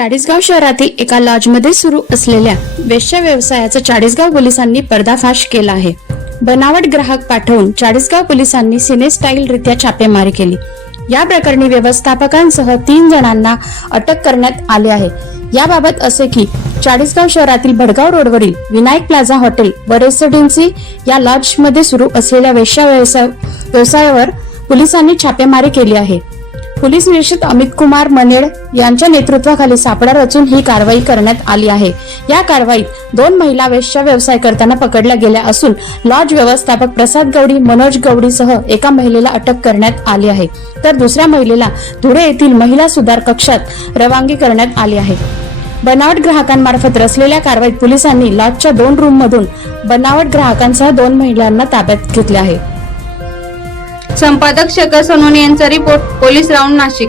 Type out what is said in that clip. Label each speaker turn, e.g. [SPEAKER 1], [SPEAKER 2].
[SPEAKER 1] चाळीसगाव शहरातील एका लॉजमध्ये सुरू असलेल्या वेश्या व्यवसायाचा चाळीसगाव पोलिसांनी पर्दाफाश केला आहे. बनावट ग्राहक पाठवून चाळीसगाव पोलिसांनी सिने स्टाईल रित्या छापेमारी केली. या प्रकरणी व्यवस्थापकांसह तीन जणांना अटक करण्यात आले आहे. याबाबत असे की चाळीसगाव शहरातील भडगाव रोडवरील विनायक प्लाझा हॉटेल व रेसिडेन्सी या लॉजमध्ये सुरू असलेल्या वेश्या व्यवसाय व्यवसायावर पोलिसांनी छापेमारी केली आहे. पोलीस निरीक्षक अमित कुमार मनेड यांच्या नेतृत्वाखाली सापळा रचून ही कारवाई करण्यात आली आहे. या कारवाईत दोन महिला वेश्या व्यवसाय करताना पकडल्या गेल्या असून लॉज व्यवस्थापक प्रसाद गवडी मनोज गवडीसह एका महिलेला अटक करण्यात आली आहे. तर दुसऱ्या महिलेला धुळे येथील महिला सुधार कक्षात रवानगी करण्यात आली आहे. बनावट ग्राहकांमार्फत रचलेल्या कारवाईत पोलिसांनी लॉजच्या दोन रूममधून बनावट ग्राहकांसह दोन महिलांना ताब्यात घेतले आहे.
[SPEAKER 2] संपादक शेखर सोनवणे यांचा रिपोर्ट पोलीस राऊंड नाशिक.